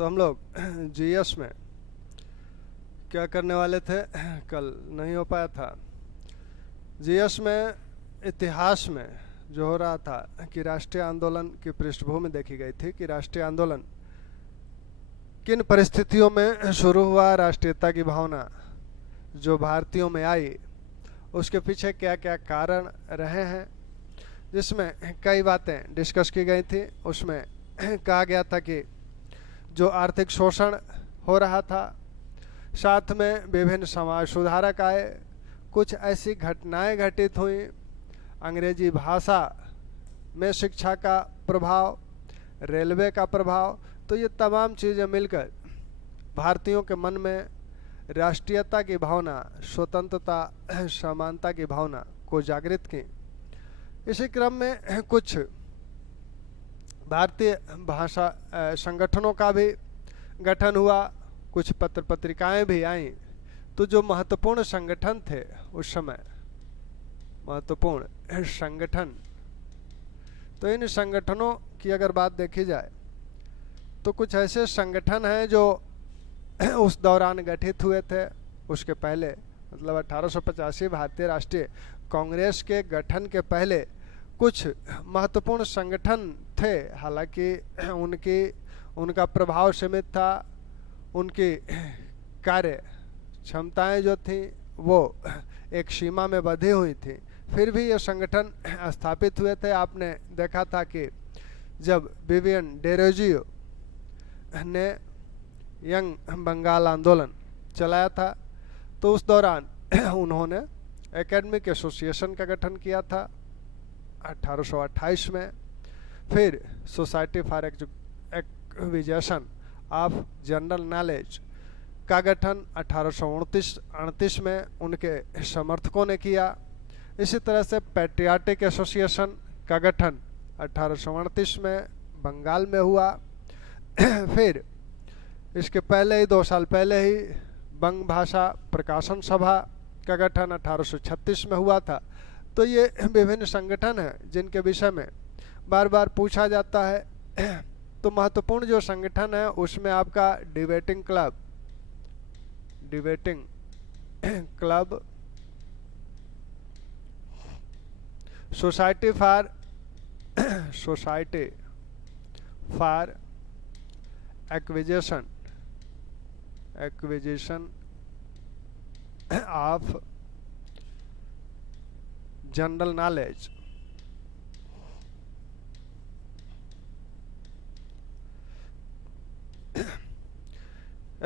तो हम लोग जीएस में क्या करने वाले थे, कल नहीं हो पाया था। जीएस में इतिहास में जो हो रहा था कि राष्ट्रीय आंदोलन की पृष्ठभूमि देखी गई थी कि राष्ट्रीय आंदोलन किन परिस्थितियों में शुरू हुआ, राष्ट्रीयता की भावना जो भारतीयों में आई उसके पीछे क्या क्या कारण रहे हैं, जिसमें कई बातें डिस्कस की गई थी। उसमें कहा गया था कि जो आर्थिक शोषण हो रहा था, साथ में विभिन्न समाज सुधारक आए, कुछ ऐसी घटनाएं घटित हुई, अंग्रेजी भाषा में शिक्षा का प्रभाव, रेलवे का प्रभाव, तो ये तमाम चीज़ें मिलकर भारतीयों के मन में राष्ट्रीयता की भावना, स्वतंत्रता, समानता की भावना को जागृत की। इसी क्रम में कुछ भारतीय भाषा संगठनों का भी गठन हुआ, कुछ पत्र पत्रिकाएं भी आईं। तो जो महत्वपूर्ण संगठन थे उस समय, महत्वपूर्ण संगठन, तो इन संगठनों की अगर बात देखी जाए तो कुछ ऐसे संगठन हैं जो उस दौरान गठित हुए थे। उसके पहले मतलब 1885 भारतीय राष्ट्रीय कांग्रेस के गठन के पहले कुछ महत्वपूर्ण संगठन थे। हालांकि उनका प्रभाव सीमित था, उनकी कार्य क्षमताएं जो थी वो एक सीमा में बंधी हुई थी, फिर भी ये संगठन स्थापित हुए थे। आपने देखा था कि जब विवियन डेरोजियो ने यंग बंगाल आंदोलन चलाया था तो उस दौरान उन्होंने एकेडमिक एसोसिएशन का गठन किया था 1828 में। फिर society for acquisition of general knowledge का गठन 1838 में उनके समर्थकों ने किया। इसी तरह से पैट्रियाटिक एसोसिएशन का गठन 1838 में बंगाल में हुआ। फिर इसके पहले ही 2 साल पहले ही बंग भाषा प्रकाशन सभा का गठन 1836 में हुआ था। तो ये विभिन्न संगठन हैं जिनके विषय में बार बार पूछा जाता है। तो महत्वपूर्ण जो संगठन है उसमें आपका debating club, society for acquisition of general knowledge,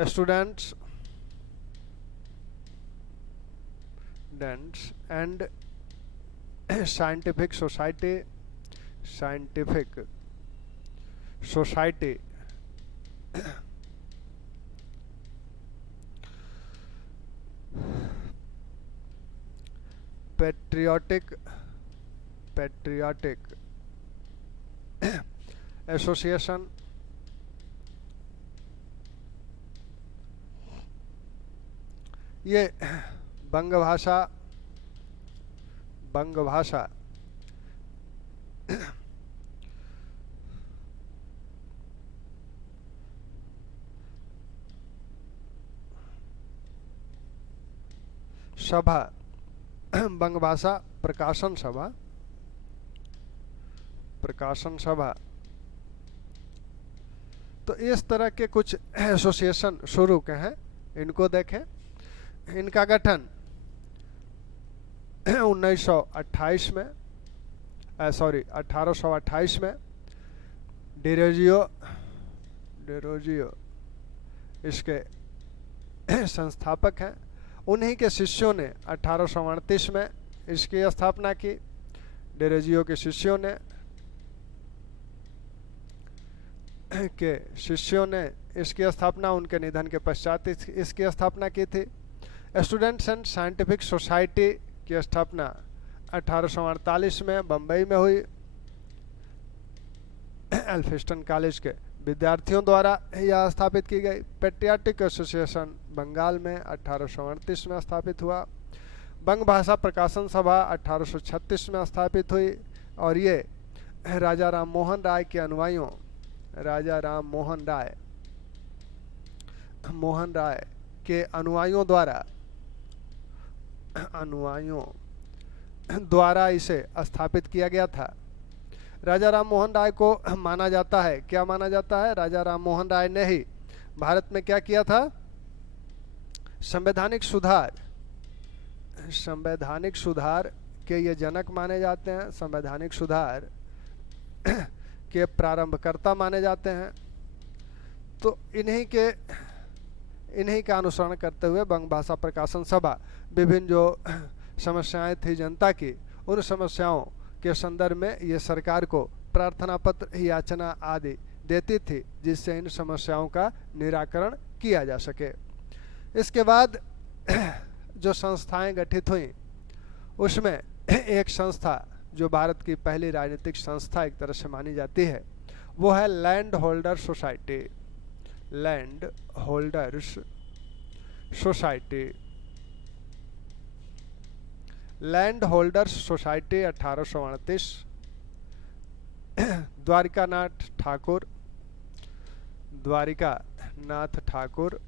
students and scientific society patriotic association, ये बंग भाषा सभा, बंग भाषा प्रकाशन सभा, तो इस तरह के कुछ एसोसिएशन शुरू के हैं। इनको देखें, इनका गठन 1828 में डेरोजियो इसके संस्थापक हैं। उन्हीं के शिष्यों ने 1838 में इसकी स्थापना की। डेरोजियो के शिष्यों ने इसकी स्थापना, उनके निधन के पश्चात इसकी स्थापना की थी। स्टूडेंट्स एंड साइंटिफिक सोसाइटी की स्थापना 1848 में बम्बई में हुई। एल्फिस्टन कॉलेज के विद्यार्थियों द्वारा यह स्थापित की गई। पैट्रियाटिक एसोसिएशन बंगाल में 1838 में स्थापित हुआ। बंग भाषा प्रकाशन सभा 1836 में स्थापित हुई और ये राजा राम मोहन राय के अनुयायियों, राजा राम मोहन राय मोहन राय के अनुयायियों द्वारा इसे स्थापित किया गया था। राजा राम मोहन राय को माना जाता है, क्या माना जाता है, राजा राम मोहन राय ने ही भारत में क्या किया था, संवैधानिक सुधार के ये जनक माने जाते हैं, संवैधानिक सुधार के प्रारंभकर्ता माने जाते हैं। तो इन्हीं का अनुसरण करते हुए बंग भाषा प्रकाशन सभा विभिन्न जो समस्याएं थी जनता की, उन समस्याओं के संदर्भ में ये सरकार को प्रार्थना पत्र, याचना आदि देती थी, जिससे इन समस्याओं का निराकरण किया जा सके। इसके बाद जो संस्थाएं गठित हुई, उसमें एक संस्था जो भारत की पहली राजनीतिक संस्था एक तरह से मानी जाती है, वो है land holder society. Land holders society, land holders society 1838, Dwarkanath Thakur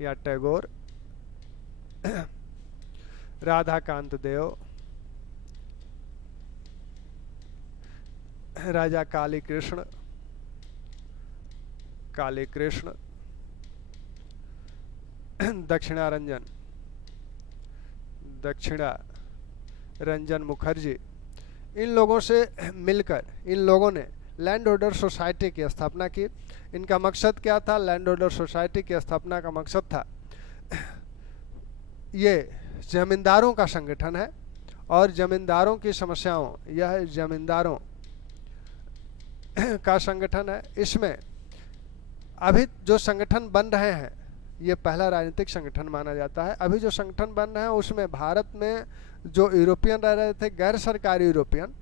या टैगोर, राधाकांत देव, राजा काली कृष्ण, दक्षिणा रंजन मुखर्जी, इन लोगों से मिलकर इन लोगों ने लैंड होल्डर सोसाइटी की स्थापना की। इनका मकसद क्या था, लैंड होल्डर सोसाइटी की स्थापना का मकसद था, ये जमींदारों का संगठन है और जमींदारों की समस्याओं, यह जमींदारों का संगठन है। इसमें अभी जो संगठन बन रहे हैं, ये पहला राजनीतिक संगठन माना जाता है। अभी जो संगठन बन रहे हैं उसमें भारत में जो यूरोपियन रह रहे थे, गैर सरकारी यूरोपियन,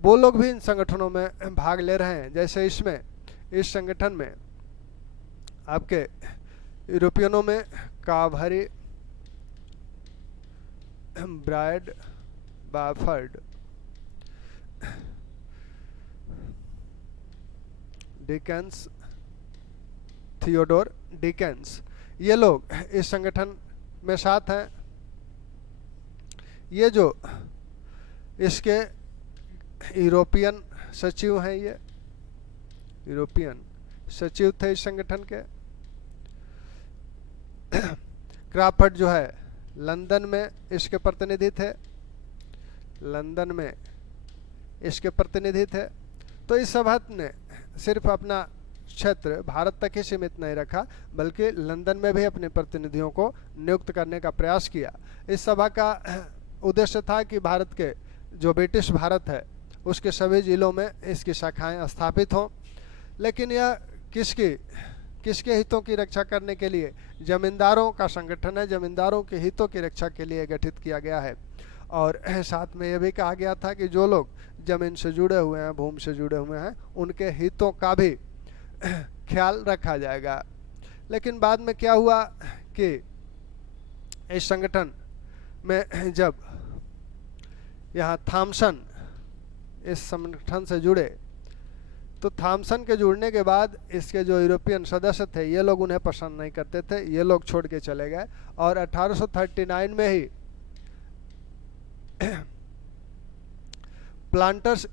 वो लोग भी इन संगठनों में भाग ले रहे हैं। जैसे इस संगठन में आपके यूरोपियनों में काभरी, ब्रायड, बाफर्ड, डिकेंस, थियोडोर डिकेंस, ये लोग इस संगठन में साथ हैं। ये जो इसके यूरोपियन सचिव हैं, ये यूरोपियन सचिव थे इस संगठन के। क्राफर्ड जो है लंदन में इसके प्रतिनिधि थे, लंदन में इसके प्रतिनिधि थे। तो इस सभा ने सिर्फ अपना क्षेत्र भारत तक ही सीमित नहीं रखा, बल्कि लंदन में भी अपने प्रतिनिधियों को नियुक्त करने का प्रयास किया। इस सभा का उद्देश्य था कि भारत के जो ब्रिटिश भारत है उसके सभी जिलों में इसकी शाखाएं स्थापित हों। लेकिन यह किसके हितों की रक्षा करने के लिए, जमींदारों का संगठन है, जमींदारों के हितों की रक्षा के लिए गठित किया गया है। और साथ में यह भी कहा गया था कि जो लोग जमीन से जुड़े हुए हैं, भूमि से जुड़े हुए हैं, उनके हितों का भी ख्याल रखा जाएगा। लेकिन बाद में क्या हुआ कि इस संगठन में जब यहाँ थॉमसन इस संगठन से जुड़े, तो थॉमसन के जुड़ने के बाद इसके जो यूरोपियन सदस्य थे, ये लोग उन्हें पसंद नहीं करते थे, ये लोग छोड़ के चले गए। और 1839 में ही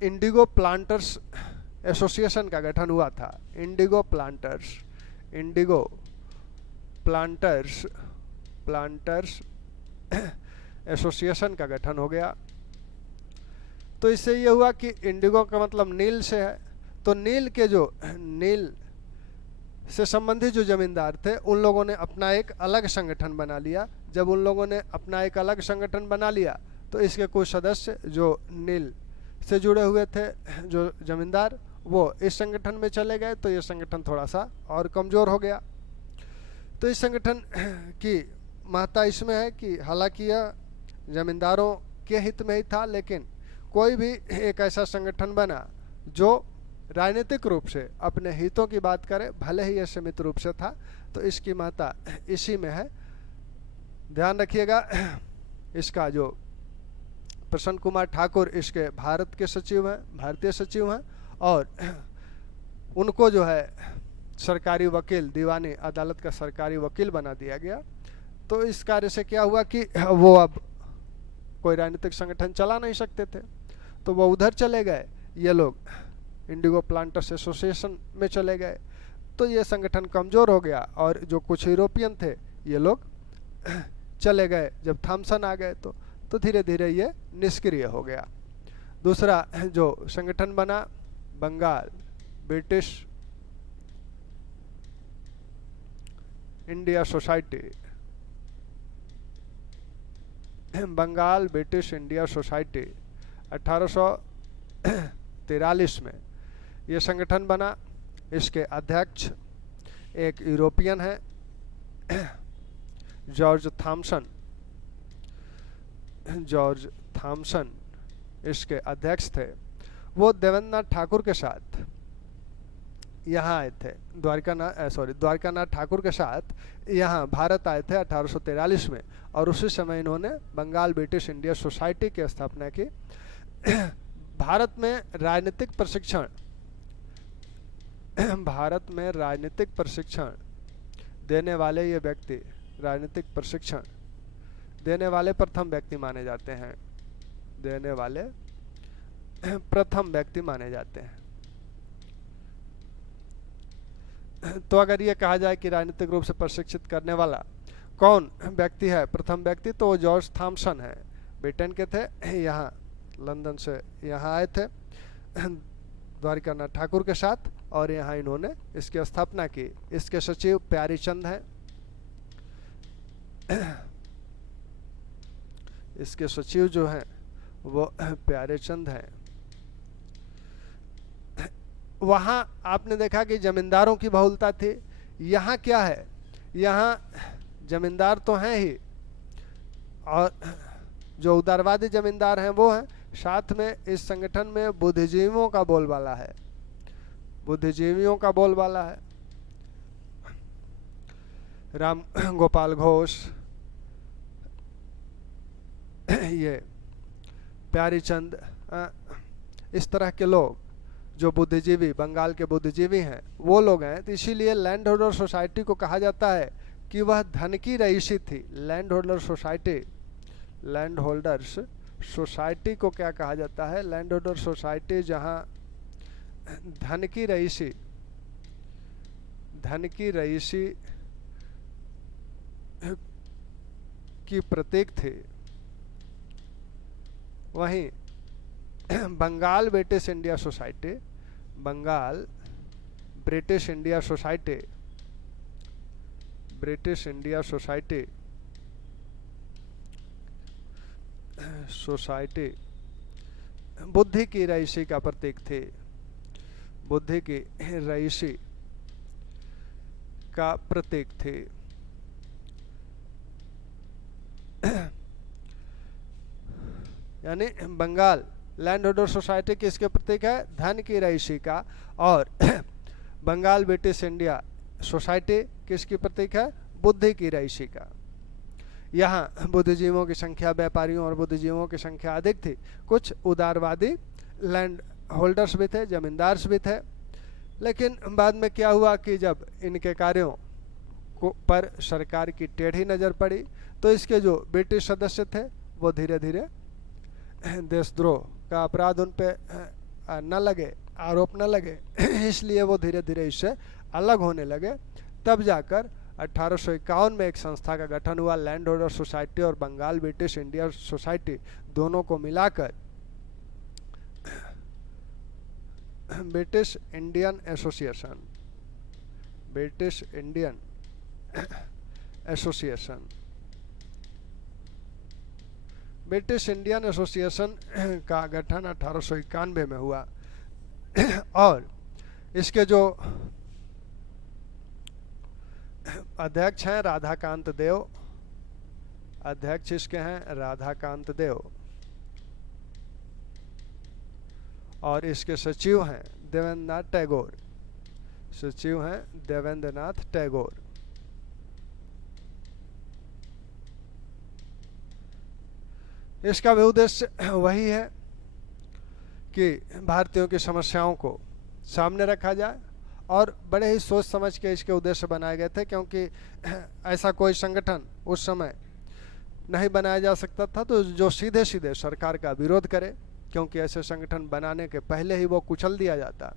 इंडिगो प्लांटर्स एसोसिएशन का गठन हुआ था। इंडिगो प्लांटर्स एसोसिएशन का गठन हो गया। तो इससे ये हुआ कि इंडिगो का मतलब नील से है, तो नील से संबंधित जो जमींदार थे, उन लोगों ने अपना एक अलग संगठन बना लिया। जब उन लोगों ने अपना एक अलग संगठन बना लिया, तो इसके कुछ सदस्य जो नील से जुड़े हुए थे, जो जमींदार, वो इस संगठन में चले गए। तो ये संगठन थोड़ा सा और कमज़ोर हो गया। तो इस संगठन की महत्ता इसमें है कि हालांकि यह जमींदारों के हित में ही था, लेकिन कोई भी एक ऐसा संगठन बना जो राजनीतिक रूप से अपने हितों की बात करे, भले ही यह सीमित रूप से था, तो इसकी महत्ता इसी में है। ध्यान रखिएगा, इसका जो प्रसन्न कुमार ठाकुर इसके भारतीय सचिव हैं, और उनको जो है सरकारी वकील, दीवानी अदालत का सरकारी वकील बना दिया गया। तो इस कार्य से क्या हुआ कि वो अब कोई राजनीतिक संगठन चला नहीं सकते थे, तो वो उधर चले गए, ये लोग इंडिगो प्लांटर्स एसोसिएशन में चले गए। तो ये संगठन कमज़ोर हो गया और जो कुछ यूरोपियन थे ये लोग चले गए। जब थॉमसन आ गए तो धीरे धीरे ये निष्क्रिय हो गया। दूसरा जो संगठन बना, Bengal British India society, Bengal British India society 1843 में ये संगठन बना। इसके अध्यक्ष एक यूरोपियन है, जॉर्ज थॉमसन इसके अध्यक्ष थे। वो देवेंद्र नाथ ठाकुर के साथ यहाँ आए थे, द्वारकानाथ ठाकुर के साथ यहाँ भारत आए थे 1843 में, और उसी समय इन्होंने बंगाल ब्रिटिश इंडिया सोसाइटी की स्थापना की। भारत में राजनीतिक प्रशिक्षण देने वाले ये व्यक्ति, राजनीतिक प्रशिक्षण देने वाले प्रथम व्यक्ति माने जाते हैं, तो अगर ये कहा जाए कि राजनीतिक रूप से प्रशिक्षित करने वाला कौन व्यक्ति है, प्रथम व्यक्ति, तो जॉर्ज थॉमसन है। ब्रिटेन के थे, यहाँ लंदन से यहाँ आए थे द्वारकानाथ ठाकुर के साथ, और यहाँ इन्होंने इसकी स्थापना की। इसके सचिव प्यारीचंद हैं, इसके सचिव जो हैं वो प्यारेचंद हैं। वहाँ आपने देखा कि जमींदारों की बहुलता थी। यहाँ क्या है, यहाँ जमींदार तो हैं ही, और जो उदारवादी जमींदार हैं वो हैं, साथ में इस संगठन में बुद्धिजीवियों का बोलबाला है, राम गोपाल घोष, ये प्यारीचंद, इस तरह के लोग जो बुद्धिजीवी, बंगाल के बुद्धिजीवी हैं, वो लोग हैं। तो इसीलिए लैंड होल्डर सोसाइटी को कहा जाता है कि वह धन की रईसी थी। लैंड होल्डर्स सोसाइटी को क्या कहा जाता है? लैंड होल्डर सोसाइटी, जहाँ धन की रईसी की प्रतीक थी। वहीं बंगाल ब्रिटिश इंडिया सोसाइटी बुद्धि की रईसी का प्रतीक थी, बुद्धि की रईसी का प्रतीक थी। यानी बंगाल लैंड होल्डर सोसाइटी किसके प्रतीक है? धन की रईसी का। और बंगाल ब्रिटिश इंडिया सोसाइटी किसकी प्रतीक है? बुद्धि की रईसी का। यहाँ बुद्धिजीवियों की संख्या, व्यापारियों और बुद्धिजीवियों की संख्या अधिक थी। कुछ उदारवादी लैंड होल्डर्स भी थे, जमींदार्स भी थे। लेकिन बाद में क्या हुआ कि जब इनके कार्यों पर सरकार की टेढ़ी नज़र पड़ी, तो इसके जो ब्रिटिश सदस्य थे वो धीरे धीरे देशद्रोह का अपराध उन पे न लगे, आरोप न लगे, इसलिए वो धीरे धीरे इससे अलग होने लगे। तब जाकर 1851 में एक संस्था का गठन हुआ, लैंड होल्डर सोसाइटी और बंगाल ब्रिटिश इंडिया सोसाइटी दोनों को मिलाकर ब्रिटिश इंडियन एसोसिएशन का गठन 1891 में हुआ। और इसके जो अध्यक्ष हैं राधाकांत देव, अध्यक्ष इसके हैं राधाकांत देव, और इसके सचिव हैं देवेंद्र नाथ टैगोर। इसका भी उद्देश्य वही है कि भारतीयों की समस्याओं को सामने रखा जाए और बड़े ही सोच समझ के इसके उद्देश्य बनाए गए थे, क्योंकि ऐसा कोई संगठन उस समय नहीं बनाया जा सकता था तो जो सीधे सीधे सरकार का विरोध करे, क्योंकि ऐसे संगठन बनाने के पहले ही वो कुचल दिया जाता।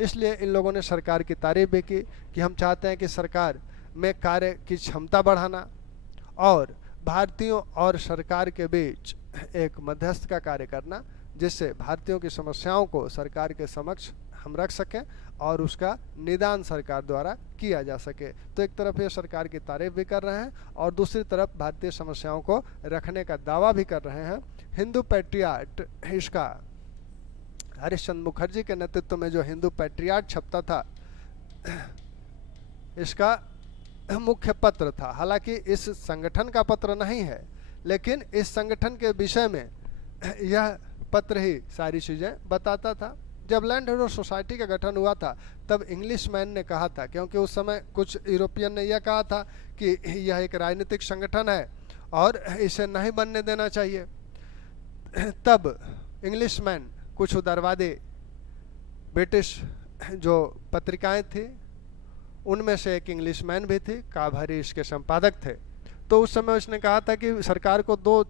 इसलिए इन लोगों ने सरकार की तारीफ भी की कि हम चाहते हैं कि सरकार में कार्य की क्षमता बढ़ाना और भारतीयों और सरकार के बीच एक मध्यस्थ का कार्य करना, जिससे भारतीयों की समस्याओं को सरकार के समक्ष हम रख सकें और उसका निदान सरकार द्वारा किया जा सके। तो एक तरफ ये सरकार की तारीफ भी कर रहे हैं और दूसरी तरफ भारतीय समस्याओं को रखने का दावा भी कर रहे हैं। हिंदू पैट्रियाट, इसका हरिश्चंद्र मुखर्जी के नेतृत्व में जो हिंदू पैट्रियाट छपता था, इसका मुख्य पत्र था। हालांकि इस संगठन का पत्र नहीं है, लेकिन इस संगठन के विषय में यह पत्र ही सारी चीज़ें बताता था। जब लैंड होल्डर सोसाइटी का गठन हुआ था तब इंग्लिशमैन ने कहा था, क्योंकि उस समय कुछ यूरोपियन ने यह कहा था कि यह एक राजनीतिक संगठन है और इसे नहीं बनने देना चाहिए। तब इंग्लिशमैन, कुछ उदारवादी ब्रिटिश जो पत्रिकाएं थी, उनमें से एक इंग्लिशमैन भी थी, काभारी इसके संपादक थे। तो उस समय उसने कहा था कि सरकार को दो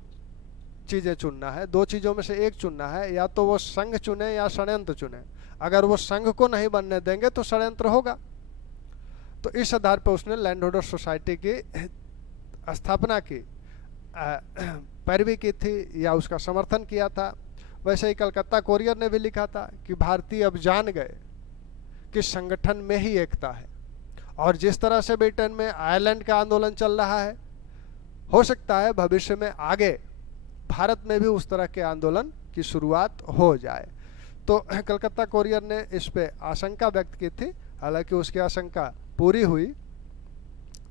चीज़ें चुनना है, दो चीज़ों में से एक चुनना है, या तो वो संघ चुने या षड्यंत्र चुने। अगर वो संघ को नहीं बनने देंगे तो षड्यंत्र होगा। तो इस आधार पर उसने लैंड होल्डर सोसाइटी की स्थापना की, पैरवी की थी या उसका समर्थन किया था। वैसे ही कलकत्ता कोरियर ने भी लिखा था कि भारतीय अब जान गए कि संगठन में ही एकता है, और जिस तरह से ब्रिटेन में आयरलैंड का आंदोलन चल रहा है, हो सकता है भविष्य में आगे भारत में भी उस तरह के आंदोलन की शुरुआत हो जाए। तो कलकत्ता कोरियर ने इस पे आशंका व्यक्त की थी, हालांकि उसकी आशंका पूरी हुई।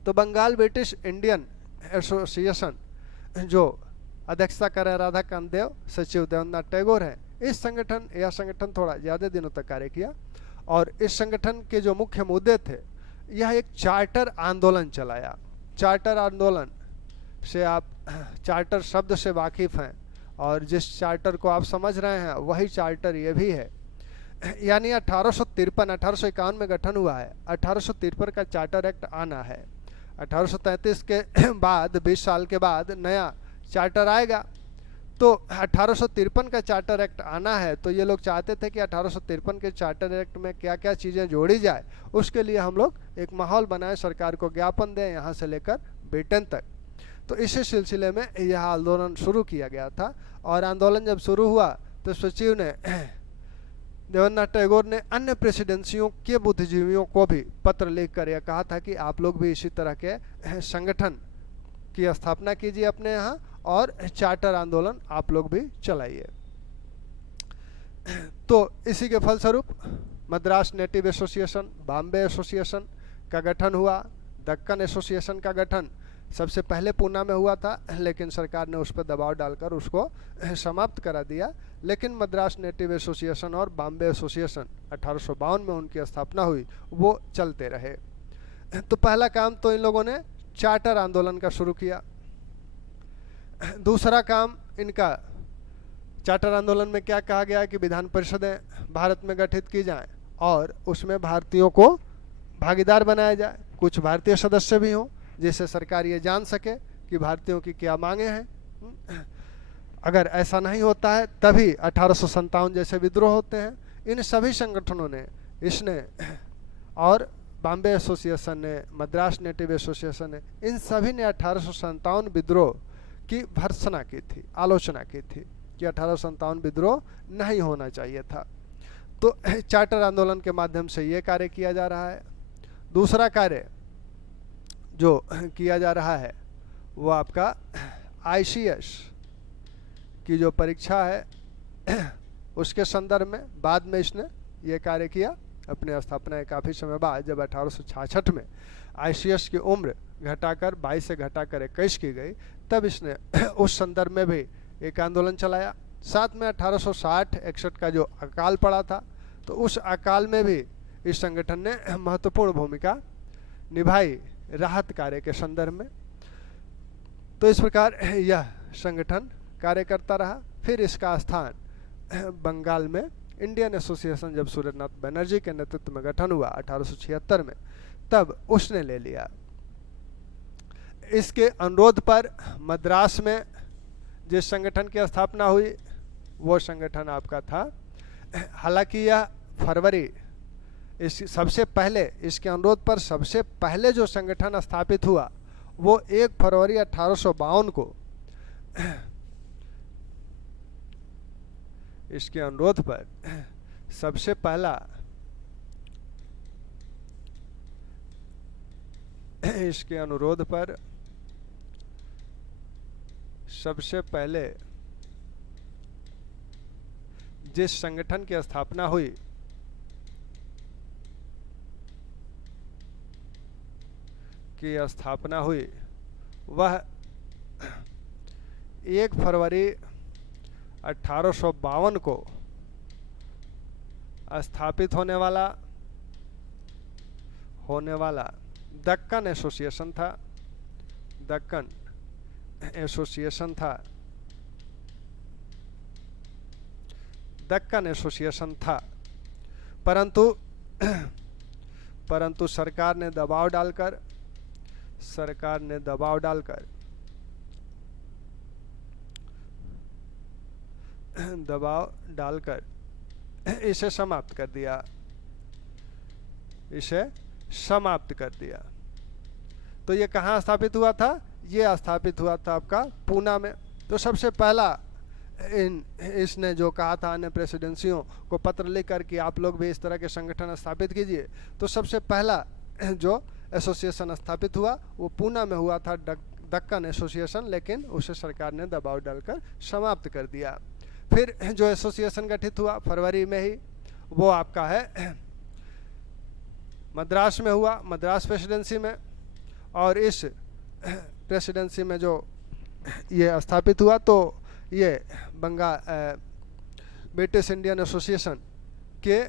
तो बंगाल ब्रिटिश इंडियन एसोसिएशन, जो अध्यक्षता कर रहे राधाकांत देव, सचिव देवेंद्रनाथ टैगोर हैं, यह संगठन थोड़ा ज़्यादा दिनों तक कार्य किया। और इस संगठन के जो मुख्य मुद्दे थे, यह एक चार्टर आंदोलन चलाया। चार्टर आंदोलन से आप चार्टर शब्द से वाकिफ़ हैं, और जिस चार्टर को आप समझ रहे हैं वही चार्टर ये भी है। यानी 1851 में गठन हुआ है, 1853 का चार्टर एक्ट आना है। 1833 के बाद 20 साल के बाद नया चार्टर आएगा। तो 1853 का चार्टर एक्ट आना है, तो ये लोग चाहते थे कि 1853 के चार्टर एक्ट में क्या क्या चीज़ें जोड़ी जाए, उसके लिए हम लोग एक माहौल बनाए, सरकार को ज्ञापन दें यहाँ से लेकर ब्रिटेन तक। तो इसी सिलसिले में यह आंदोलन शुरू किया गया था। और आंदोलन जब शुरू हुआ तो सचिव ने, देवेंद्रनाथ टैगोर ने अन्य प्रेसिडेंसियों के बुद्धिजीवियों को भी पत्र लिखकर यह कहा था कि आप लोग भी इसी तरह के संगठन की स्थापना कीजिए अपने यहाँ, और चार्टर आंदोलन आप लोग भी चलाइए। तो इसी के फलस्वरूप Madras native association, Bombay association का गठन हुआ। दक्कन एसोसिएशन का गठन सबसे पहले पूना में हुआ था, लेकिन सरकार ने उस पर दबाव डालकर उसको समाप्त करा दिया। लेकिन मद्रास नेटिव एसोसिएशन और बॉम्बे एसोसिएशन 1852 में उनकी स्थापना हुई, वो चलते रहे। तो पहला काम तो इन लोगों ने चार्टर आंदोलन का शुरू किया। दूसरा काम इनका, चार्टर आंदोलन में क्या कहा गया है कि विधान परिषदें भारत में गठित की जाएं और उसमें भारतीयों को भागीदार बनाया जाए, कुछ भारतीय सदस्य भी हों, जिससे सरकार ये जान सके कि भारतीयों की क्या मांगे हैं। अगर ऐसा नहीं होता है तभी 1857 जैसे विद्रोह होते हैं। इन सभी संगठनों ने, इसने और बॉम्बे एसोसिएशन ने, मद्रास नेटिव एसोसिएशन ने, इन सभी ने 1857 विद्रोह की भर्त्सना की थी, आलोचना की थी कि 1857 विद्रोह नहीं होना चाहिए था। तो चार्टर आंदोलन के माध्यम से ये कार्य किया जा रहा है। दूसरा कार्य जो किया जा रहा है वो आपका ICS की जो परीक्षा है उसके संदर्भ में बाद में इसने ये कार्य किया अपने स्थापना के काफ़ी समय बाद, जब 1866 में ICS की उम्र घटाकर 22 से घटाकर 21 की गई, तब इसने उस संदर्भ में भी एक आंदोलन चलाया। साथ में 1860-61 का जो अकाल पड़ा था, तो उस अकाल में भी इस संगठन ने महत्वपूर्ण भूमिका निभाई राहत कार्य के संदर्भ में। तो इस प्रकार यह संगठन कार्य करता रहा। फिर इसका स्थान बंगाल में इंडियन एसोसिएशन जब सूर्यनाथ बनर्जी के नेतृत्व में गठन हुआ 1876 में, तब उसने ले लिया। इसके अनुरोध पर मद्रास में जिस संगठन की स्थापना हुई वो संगठन आपका था, हालांकि यह फरवरी, इस सबसे पहले इसके अनुरोध पर सबसे पहले जो संगठन स्थापित हुआ वो 1 फरवरी 1852 को इसके अनुरोध पर सबसे पहला इसके अनुरोध पर सबसे पहले जिस संगठन की स्थापना हुई वह 1 फरवरी 1852 को स्थापित होने वाला दक्कन एसोसिएशन था। दक्कन एसोसिएशन था, परंतु सरकार ने दबाव डालकर इसे समाप्त कर दिया। तो ये कहाँ स्थापित हुआ था? ये स्थापित हुआ था आपका पूना में। तो सबसे पहला इसने जो कहा था अन्य प्रेसिडेंसियों को पत्र लिखकर कि आप लोग भी इस तरह के संगठन स्थापित कीजिए, तो सबसे पहला जो एसोसिएशन स्थापित हुआ वो पूना में हुआ था, दक्कन एसोसिएशन, लेकिन उसे सरकार ने दबाव डालकर समाप्त कर दिया। फिर जो एसोसिएशन गठित हुआ फरवरी में ही, वो आपका है मद्रास में हुआ, मद्रास प्रेसिडेंसी में। और इस प्रेसिडेंसी में जो ये स्थापित हुआ तो ये ब्रिटिश इंडियन एसोसिएशन के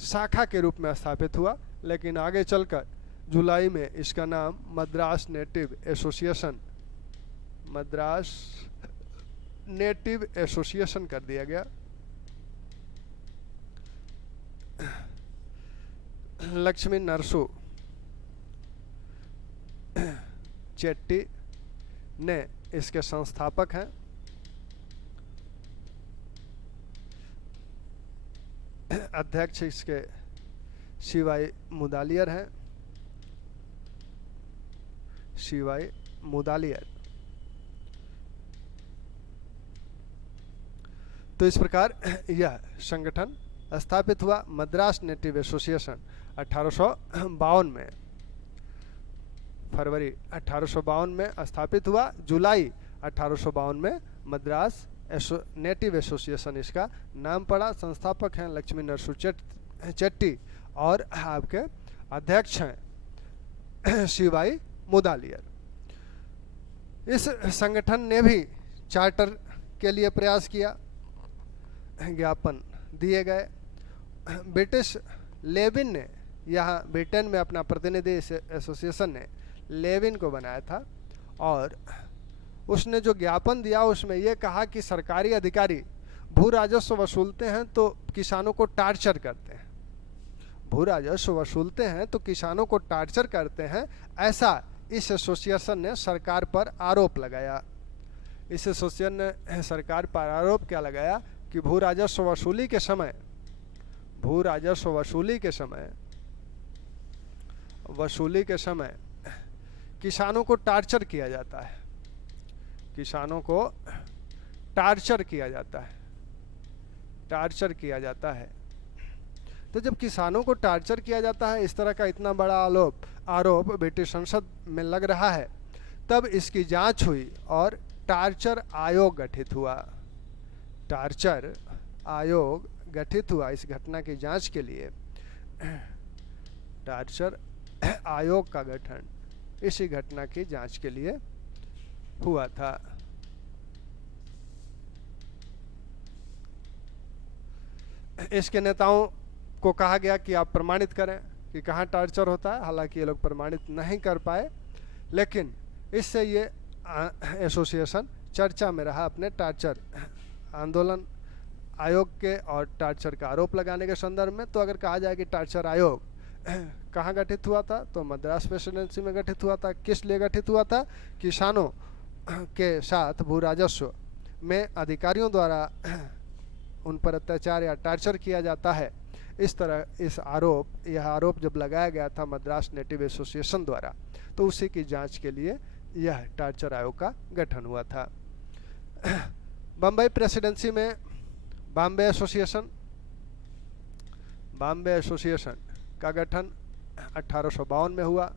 शाखा के रूप में स्थापित हुआ, लेकिन आगे चलकर जुलाई में इसका नाम मद्रास नेटिव एसोसिएशन कर दिया गया। लक्ष्मी नरसू चेट्टी ने इसके संस्थापक हैं। अध्यक्ष इसके शिवाई मुदालियर हैं। तो इस प्रकार यह संगठन स्थापित हुआ। मद्रास नेटिव एसोसिएशन 1852 में, फरवरी 1852 में स्थापित हुआ। जुलाई 1852 में मद्रास नेटिव एसोसिएशन इसका नाम पड़ा। संस्थापक हैं लक्ष्मी नरसू चेट्टी और आपके अध्यक्ष हैं शिवाई मुदालियर। इस संगठन ने भी चार्टर के लिए प्रयास किया, ज्ञापन दिए गए। ब्रिटिश लेविन ने यहाँ ब्रिटेन में अपना प्रतिनिधि एसोसिएशन ने लेविन को बनाया था, और उसने जो ज्ञापन दिया उसमें यह कहा कि सरकारी अधिकारी भू राजस्व वसूलते हैं तो किसानों को टार्चर करते हैं, ऐसा इस एसोसिएशन ने सरकार पर आरोप लगाया। इस एसोसिएशन ने सरकार पर आरोप क्या लगाया कि भू राजस्व वसूली के समय किसानों को टार्चर किया जाता है। तो जब किसानों को टार्चर किया जाता है, इस तरह का इतना बड़ा आरोप ब्रिटिश संसद में लग रहा है, तब इसकी जांच हुई और टार्चर आयोग गठित हुआ इस घटना की जांच के लिए। टार्चर आयोग का गठन इसी घटना की जांच के लिए हुआ था। इसके नेताओं को कहा गया कि आप प्रमाणित करें कि कहाँ टार्चर होता है। हालांकि ये लोग प्रमाणित नहीं कर पाए, लेकिन इससे ये एसोसिएशन चर्चा में रहा। अपने टार्चर आंदोलन आयोग के और टार्चर का आरोप लगाने के संदर्भ में, तो अगर कहा जाए कि टार्चर आयोग कहाँ गठित हुआ था, तो मद्रास प्रेसिडेंसी में गठित हुआ था। किस लिए गठित हुआ था? किसानों के साथ भू राजस्व में अधिकारियों द्वारा उन पर अत्याचार या टार्चर किया जाता है, इस तरह यह आरोप जब लगाया गया था मद्रास नेटिव एसोसिएशन द्वारा, तो उसी की जांच के लिए यह टार्चर आयोग का गठन हुआ था। बम्बई प्रेसिडेंसी में बॉम्बे एसोसिएशन का गठन 1852 में हुआ।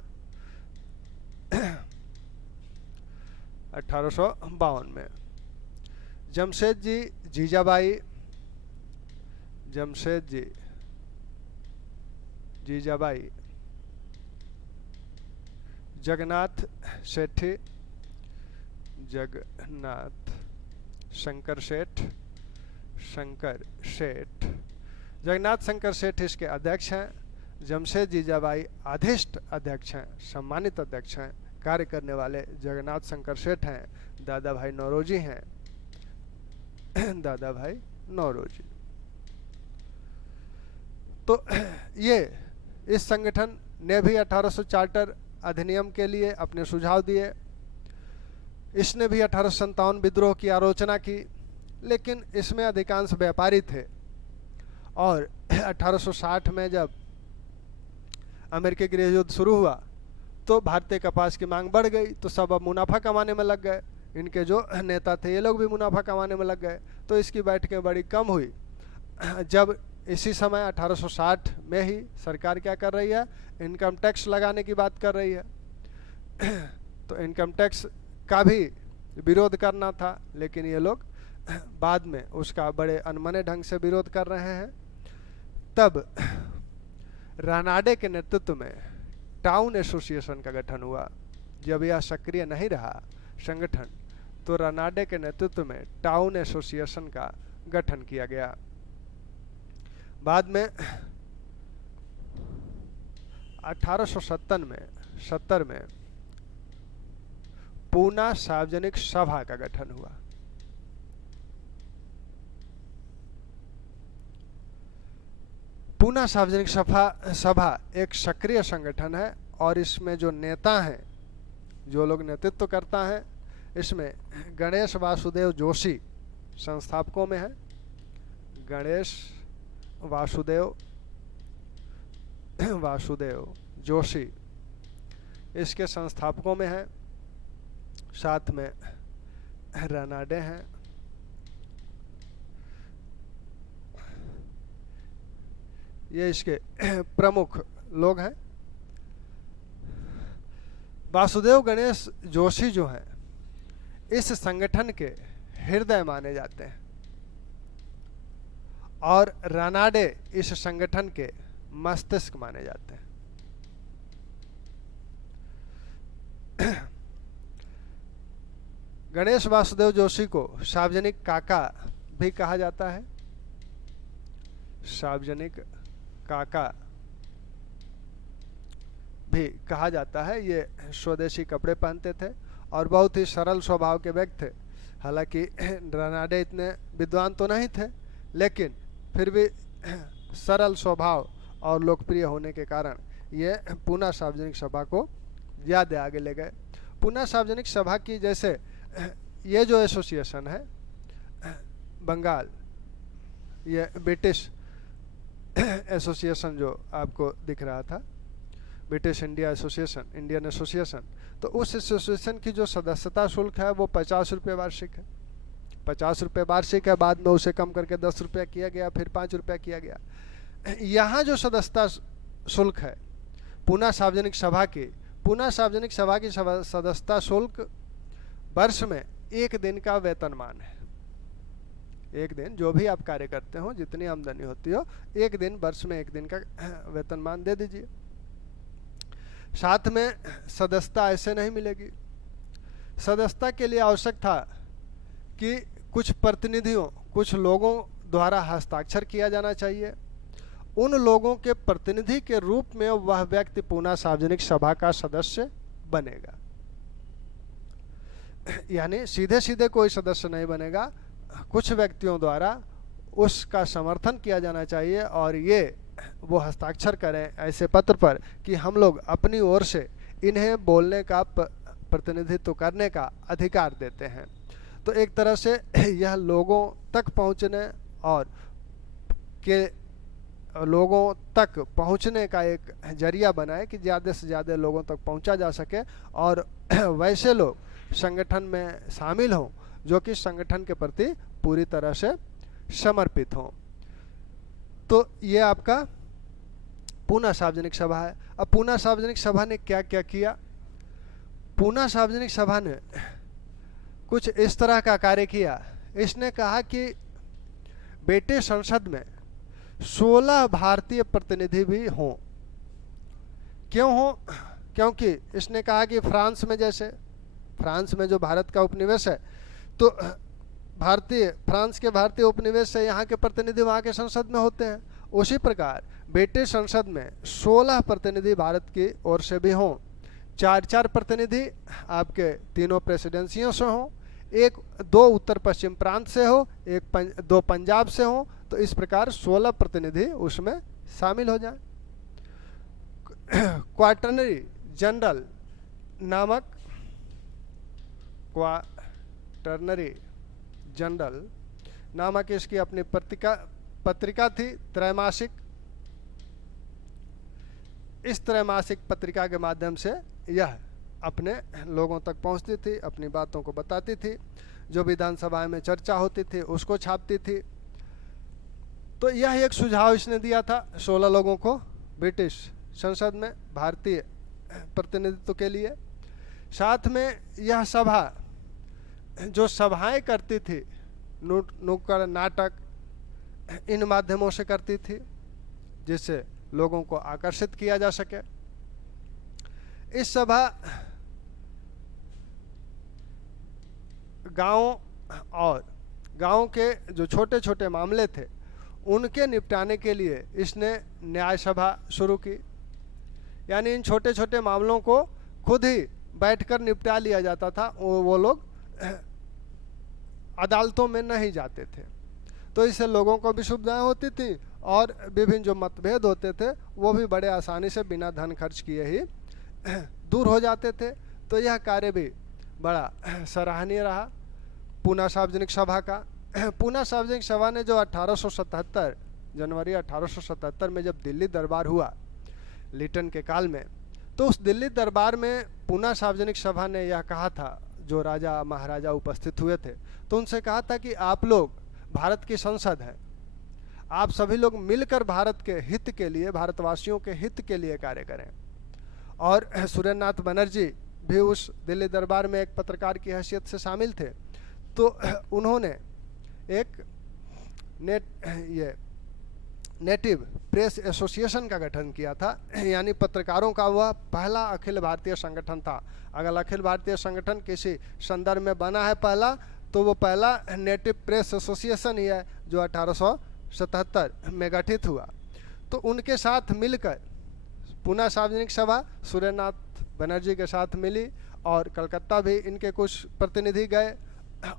1852 में जमशेद जी जीजाबाई, जगन्नाथ शंकर सेठ इसके अध्यक्ष हैं। जमशेद जीजाबाई अधिष्ठ अध्यक्ष हैं, सम्मानित अध्यक्ष हैं। कार्य करने वाले जगन्नाथ शंकर सेठ हैं, दादा भाई नौरोजी हैं, दादा भाई नौरोजी। तो ये इस संगठन ने भी 1800 चार्टर अधिनियम के लिए अपने सुझाव दिए। इसने भी 1857 विद्रोह की आलोचना की, लेकिन इसमें अधिकांश व्यापारी थे। और 1860 में जब अमेरिकी गृह युद्ध शुरू हुआ तो भारतीय कपास की मांग बढ़ गई, तो सब अब मुनाफा कमाने में लग गए। इनके जो नेता थे ये लोग भी मुनाफा कमाने में लग गए, तो इसकी बैठकें बड़ी कम हुई। जब इसी समय 1860 में ही सरकार क्या कर रही है, इनकम टैक्स लगाने की बात कर रही है। तो इनकम टैक्स का भी विरोध करना था, लेकिन ये लोग बाद में उसका बड़े अनमने ढंग से विरोध कर रहे हैं। तब रानाडे के नेतृत्व में टाउन एसोसिएशन का गठन हुआ। जब यह सक्रिय नहीं रहा संगठन, तो रानाडे के नेतृत्व में टाउन एसोसिएशन का गठन किया गया। बाद में 1870 में पूना सार्वजनिक सभा का गठन हुआ। पूना सार्वजनिक सभा एक सक्रिय संगठन है, और इसमें जो नेता हैं, जो लोग नेतृत्व करता है, इसमें गणेश वासुदेव जोशी संस्थापकों में है। गणेश वासुदेव जोशी इसके संस्थापकों में है। साथ में रानाडे हैं। ये इसके प्रमुख लोग हैं। वासुदेव गणेश जोशी जो हैं, इस संगठन के हृदय माने जाते हैं, और रानाडे इस संगठन के मस्तिष्क माने जाते हैं। गणेश वासुदेव जोशी को सार्वजनिक काका भी कहा जाता है। सार्वजनिक काका भी कहा जाता है। ये स्वदेशी कपड़े पहनते थे और बहुत ही सरल स्वभाव के व्यक्ति थे। हालांकि रानाडे इतने विद्वान तो नहीं थे, लेकिन फिर भी सरल स्वभाव और लोकप्रिय होने के कारण ये पूना सार्वजनिक सभा को ज़्यादा आगे ले गए। पूना सार्वजनिक सभा की जैसे ये जो एसोसिएशन है बंगाल, ये ब्रिटिश एसोसिएशन जो आपको दिख रहा था, British India association, Indian association, तो उस एसोसिएशन की जो सदस्यता शुल्क है वो 50 रुपये वार्षिक है। 50 रुपये वार्षिक है, बाद में उसे कम करके 10 रुपये किया गया, फिर 5 रुपये किया गया। यहाँ जो सदस्यता शुल्क है पूना सार्वजनिक सभा की, पूना सार्वजनिक सभा की सदस्यता शुल्क वर्ष में 1 दिन का वेतनमान है। 1 दिन जो भी आप कार्य करते हो, जितनी आमदनी होती हो, 1 दिन वर्ष में 1 दिन का वेतनमान दे दीजिए। साथ में सदस्यता ऐसे नहीं मिलेगी। सदस्यता के लिए आवश्यक था कि कुछ प्रतिनिधियों, कुछ लोगों द्वारा हस्ताक्षर किया जाना चाहिए। उन लोगों के प्रतिनिधि के रूप में वह व्यक्ति पूना सार्वजनिक सभा का सदस्य बनेगा। यानी सीधे सीधे कोई सदस्य नहीं बनेगा, कुछ व्यक्तियों द्वारा उसका समर्थन किया जाना चाहिए और ये वो हस्ताक्षर करें ऐसे पत्र पर कि हम लोग अपनी ओर से इन्हें बोलने का प्रतिनिधित्व करने का अधिकार देते हैं। तो एक तरह से यह लोगों तक पहुंचने और के लोगों तक पहुंचने का एक जरिया बनाए कि ज़्यादा से ज़्यादा लोगों तक पहुंचा जा सके और वैसे लोग संगठन में शामिल हों जो कि संगठन के प्रति पूरी तरह से समर्पित हों। तो ये आपका पूना सार्वजनिक सभा है। अब पूना सार्वजनिक सभा ने क्या क्या किया? पूना सार्वजनिक सभा ने कुछ इस तरह का कार्य किया। इसने कहा कि बेटे संसद में 16 भारतीय प्रतिनिधि भी हों। क्यों हों? क्योंकि इसने कहा कि फ्रांस में जैसे फ्रांस में जो भारत का उपनिवेश है तो फ्रांस के भारतीय उपनिवेश से यहाँ के प्रतिनिधि वहाँ के संसद में होते हैं, उसी प्रकार बेटे संसद में 16 प्रतिनिधि भारत की ओर से भी हों। 4 प्रतिनिधि आपके तीनों प्रेसिडेंसियों से हों, 2 उत्तर पश्चिम प्रांत से हो, 2 पंजाब से हो। तो इस प्रकार 16 प्रतिनिधि उसमें शामिल हो जाएं। क्वार्टरनरी जनरल नामक क्वार्टरनरी जनरल नामक इसकी अपनी पत्रिका थी, त्रैमासिक। इस त्रैमासिक पत्रिका के माध्यम से यह अपने लोगों तक पहुंचती थी, अपनी बातों को बताती थी, जो विधानसभा में चर्चा होती थी उसको छापती थी। तो यह एक सुझाव इसने दिया था 16 लोगों को ब्रिटिश संसद में भारतीय प्रतिनिधित्व के लिए। साथ में यह सभा जो सभाएं करती थी, नुक्कड़ नाटक, इन माध्यमों से करती थी जिससे लोगों को आकर्षित किया जा सके। इस सभा गांव के जो छोटे छोटे मामले थे उनके निपटाने के लिए इसने न्याय सभा शुरू की। यानी इन छोटे छोटे मामलों को खुद ही बैठकर निपटा लिया जाता था, वो लोग अदालतों में नहीं जाते थे। तो इससे लोगों को भी सुविधाएं होती थी और विभिन्न जो मतभेद होते थे वो भी बड़े आसानी से बिना धन खर्च किए ही दूर हो जाते थे। तो यह कार्य भी बड़ा सराहनीय रहा पूना सार्वजनिक सभा का। पूना सार्वजनिक सभा ने जो 1877 जनवरी 1877 में जब दिल्ली दरबार हुआ लिटन के काल में, तो उस दिल्ली दरबार में पूना सार्वजनिक सभा ने यह कहा था, जो राजा महाराजा उपस्थित हुए थे तो उनसे कहा था कि आप लोग भारत की संसद हैं, आप सभी लोग मिलकर भारत के हित के लिए, भारतवासियों के हित के लिए कार्य करें। और सुरेंद्रनाथ बनर्जी भी उस दिल्ली दरबार में एक पत्रकार की हैसियत से शामिल थे। तो उन्होंने एक नेटिव प्रेस एसोसिएशन का गठन किया था, यानी पत्रकारों का वह पहला अखिल भारतीय संगठन था। अगर अखिल भारतीय संगठन किसी संदर्भ में बना है पहला, तो वो पहला नेटिव प्रेस एसोसिएशन ही है जो 1877 में गठित हुआ। तो उनके साथ मिलकर पूना सार्वजनिक सभा सुरेंद्रनाथ बनर्जी के साथ मिली और कलकत्ता भी इनके कुछ प्रतिनिधि गए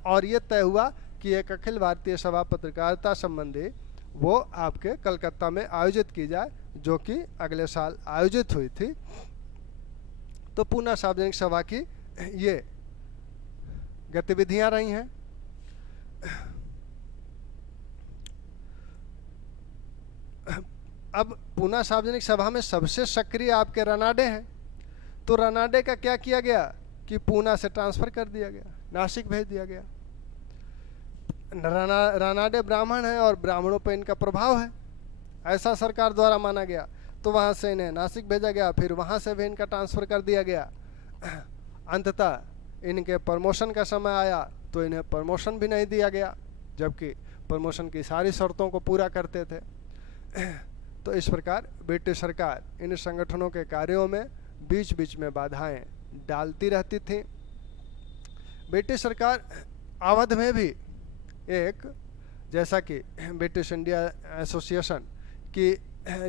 और ये तय हुआ कि एक अखिल भारतीय सभा पत्रकारिता संबंधी वो आपके कलकत्ता में आयोजित की जाए, जो कि अगले साल आयोजित हुई थी। तो पूना सार्वजनिक सभा की ये गतिविधियां रही हैं। अब पूना सार्वजनिक सभा में सबसे सक्रिय आपके रनाडे हैं। तो रनाडे का क्या किया गया कि पूना से ट्रांसफर कर दिया गया, नासिक भेज दिया गया। रनाडे ब्राह्मण है और ब्राह्मणों पर इनका प्रभाव है, ऐसा सरकार द्वारा माना गया। तो वहाँ से इन्हें नासिक भेजा गया, फिर वहाँ से भी इनका ट्रांसफ़र कर दिया गया। अंततः इनके प्रमोशन का समय आया तो इन्हें प्रमोशन भी नहीं दिया गया, जबकि प्रमोशन की सारी शर्तों को पूरा करते थे। तो इस प्रकार ब्रिटिश सरकार इन संगठनों के कार्यों में बीच बीच में बाधाएं डालती रहती थी। ब्रिटिश सरकार अवध में भी एक, जैसा कि ब्रिटिश इंडिया एसोसिएशन की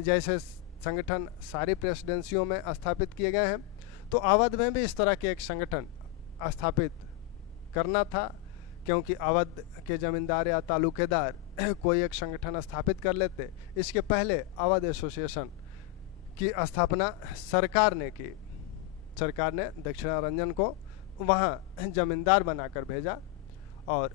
जैसे संगठन सारी प्रेसिडेंसियों में स्थापित किए गए हैं, तो अवध में भी इस तरह के एक संगठन स्थापित करना था क्योंकि अवध के जमींदार या तालुकेदार कोई एक संगठन स्थापित कर लेते। इसके पहले अवध एसोसिएशन की स्थापना सरकार ने की। सरकार ने दक्षिणारंजन को वहाँ जमींदार बनाकर भेजा और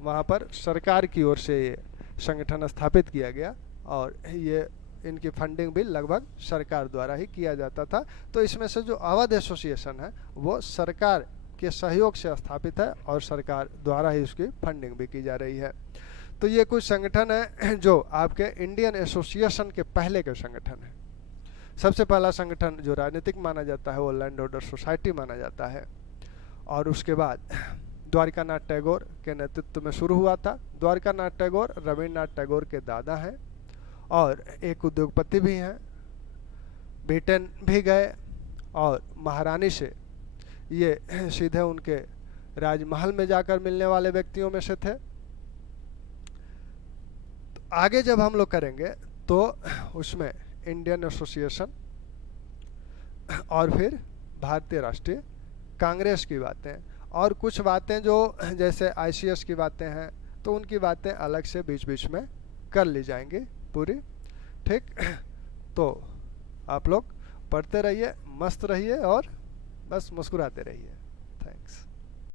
वहाँ पर सरकार की ओर से ये संगठन स्थापित किया गया और ये इनकी फंडिंग भी लगभग सरकार द्वारा ही किया जाता था। तो इसमें से जो अवध एसोसिएशन है वो सरकार के सहयोग से स्थापित है और सरकार द्वारा ही उसकी फंडिंग भी की जा रही है। तो ये कुछ संगठन है जो आपके इंडियन एसोसिएशन के पहले के संगठन है। सबसे पहला संगठन जो राजनीतिक माना जाता है वो लैंड ऑर्डर सोसाइटी माना जाता है और उसके बाद द्वारिकानाथ टैगोर के नेतृत्व में शुरू हुआ था। द्वारिकानाथ टैगोर रविन्द्रनाथ टैगोर के दादा हैं और एक उद्योगपति भी हैं। ब्रिटेन भी गए और महारानी से ये सीधे उनके राजमहल में जाकर मिलने वाले व्यक्तियों में से थे। तो आगे जब हम लोग करेंगे तो उसमें इंडियन एसोसिएशन और फिर भारतीय राष्ट्रीय कांग्रेस की बातें और कुछ बातें जो जैसे आईसीएस की बातें हैं तो उनकी बातें अलग से बीच बीच में कर ली जाएंगी पूरी। ठीक, तो आप लोग पढ़ते रहिए, मस्त रहिए और बस मुस्कुराते रहिए।